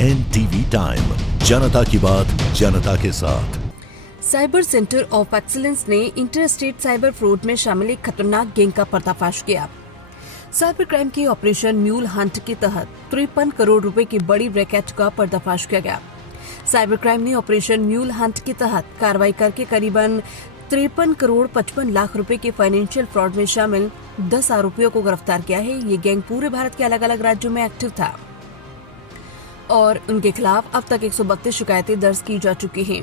NTV time, जनता की बात जनता के साथ। साइबर सेंटर ऑफ एक्सीलेंस ने इंटर स्टेट साइबर फ्रॉड में शामिल एक खतरनाक गैंग का पर्दाफाश किया। साइबर क्राइम के ऑपरेशन म्यूल हंट के तहत 53 करोड़ रुपए की बड़ी रैकेट का पर्दाफाश किया गया। साइबर क्राइम ने ऑपरेशन म्यूल हंट के तहत कार्रवाई करके करीबन 53 करोड़ 55 लाख रुपए के फाइनेंशियल फ्रॉड में शामिल 10 आरोपियों को गिरफ्तार किया है। ये गैंग पूरे भारत के अलग अलग राज्यों में एक्टिव था और उनके खिलाफ अब तक 132 शिकायतें दर्ज की जा चुकी हैं।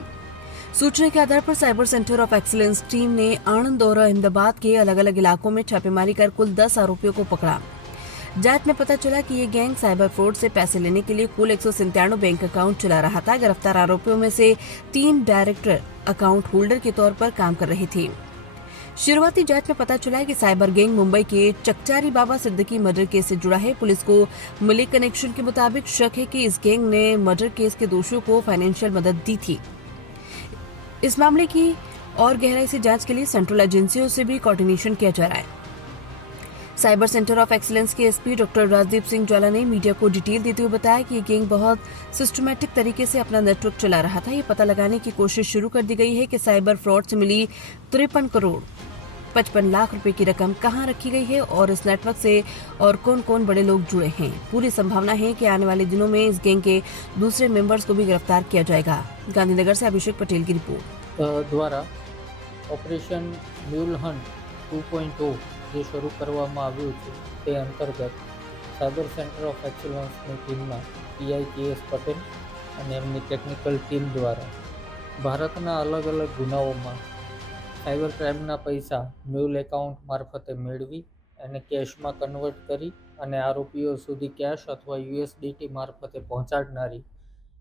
सूचना के आधार पर cyber centre of excellence team ने आणंद और अहमदाबाद के अलग अलग इलाकों में छापेमारी कर कुल 10 आरोपियों को पकड़ा। जांच में पता चला कि ये गैंग साइबर फ्रॉड से पैसे लेने के लिए कुल 197 बैंक अकाउंट चला रहा था। गिरफ्तार आरोपियों में से 3 डायरेक्टर अकाउंट होल्डर के तौर पर काम कर रहे थे। शुरुआती जांच में पता चला है कि साइबर गैंग मुंबई के चकचारी बाबा सिद्दीकी मर्डर केस से जुड़ा है। पुलिस को मिले कनेक्शन के मुताबिक शक है कि इस गैंग ने मर्डर केस के दोषियों को फाइनेंशियल मदद दी थी। इस मामले की और गहराई से जांच के लिए सेंट्रल एजेंसियों से भी कोऑर्डिनेशन किया जा रहा है। साइबर सेंटर ऑफ एक्सीलेंस के एसपी डॉक्टर राजदीप सिंह ज्वाला ने मीडिया को डिटेल देते हुए बताया कि ये गैंग बहुत सिस्टमैटिक तरीके से अपना नेटवर्क चला रहा था। ये पता लगाने की कोशिश शुरू कर दी गई है कि साइबर फ्रॉड से मिली 53 करोड़ 55 लाख रुपए की रकम कहां रखी गई है और इस नेटवर्क से और कौन कौन बड़े लोग जुड़े हैं। पूरी संभावना है कि आने वाले दिनों में इस गैंग के दूसरे मेंबर्स को भी गिरफ्तार किया जाएगा। गांधीनगर से अभिषेक पटेल की रिपोर्ट। द्वारा ऑपरेशन म्यूल हंट 2.0 જે શરૂ કરવામાં આવ્યું છે તે અંતર્ગત સાયબર સેન્ટર ઓફ એક્સલન્સની ટીમમાં PIKS પટેલ અને એમની ટેકનિકલ ટીમ દ્વારા ભારતના અલગ અલગ ગુનાઓમાં સાયબર ક્રાઇમના પૈસા મ્યુલ એકાઉન્ટ મારફતે મેળવી અને કેશમાં કન્વર્ટ કરી અને આરોપીઓ સુધી કેશ અથવા USDT મારફતે પહોંચાડનારી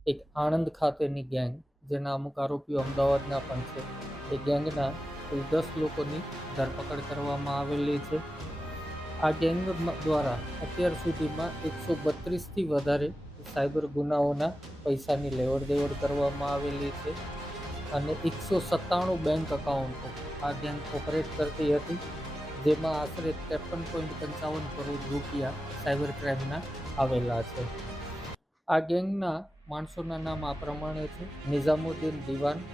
એક આણંદ ખાતેની ગેંગ, જેના અમુક આરોપીઓ અમદાવાદના પણ છે, એ ગેંગના કુલ 10 લોકોની ધરપકડ કરવામાં આવેલી છે। આ ગેંગ દ્વારા અત્યાર સુધીમાં 132થી વધારે સાયબર ગુનાઓના પૈસાની લેવડ દેવડ કરવામાં આવેલી છે અને 197 બેંક અકાઉન્ટો આ ગેંગ ઓપરેટ કરતી હતી, જેમાં આશરે 53.55 કરોડ રૂપિયા સાયબર ક્રાઇમના આવેલા છે। આ ગેંગના માણસોના નામ આ પ્રમાણે છે: નિઝામુદ્દીન દિવાન,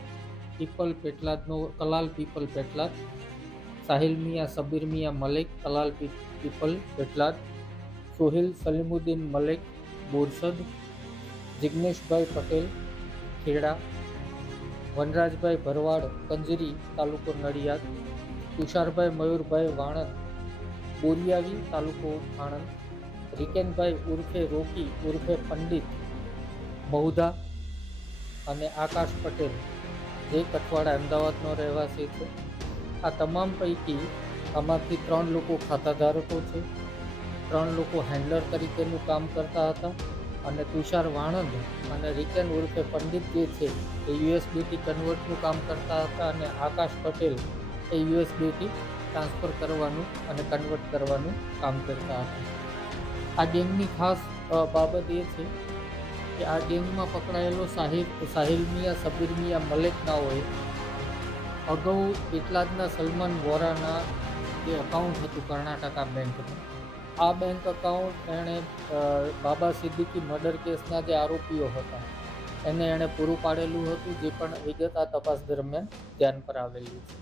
પીપલ પેટલાદનો કલાલ પીપલ પેટલાદ, સાહિલ મિયા સબીર મિયા મલેક કલાલ પીપલ પેટલાદ, સોહિલ સલીમુદ્દીન મલેક બોરસદ, જિગ્નેશભાઈ પટેલ ખેડા, વનરાજભાઈ ભરવાડ કંજરી તાલુકો નડિયાદ, તુષારભાઈ મયુરભાઈ વાણંદ બોરિયાવી તાલુકો આણંદ, રિકેનભાઈ ઉર્ફે રોકી ઉર્ફે પંડિત બહુધા અને આકાશ પટેલ જે કઠવાડા અમદાવાદનો રહેવાસી છે। આ તમામ પૈકી આમાંથી 3 લોકો ખાતાધારકો છે, 3 લોકો હેન્ડલર તરીકેનું કામ કરતા હતા અને તુષાર વાણંદ અને રિકેન ઉર્ફે પંડિત જે છે એ USDT કન્વર્ટનું કામ કરતા હતા અને આકાશ પટેલ એ USDT ટ્રાન્સફર કરવાનું અને કન્વર્ટ કરવાનું કામ કરતા હતા। આ ગેંગની ખાસ બાબત એ છે કે આ ગેંગમાં પકડાયેલો સાહિલ મિયા સબીર મિયા મલેક નાઓએ અગાઉ પેટલાદના સલમાન વોરાના જે અકાઉન્ટ હતું કર્ણાટકા બેંકનું, આ બેંક અકાઉન્ટ એણે બાબા સિદ્દીકી મર્ડર કેસના જે આરોપીઓ હતા એને એણે પૂરું પાડેલું હતું, જે પણ વિગત આ તપાસ દરમિયાન ધ્યાન પર આવેલી છે।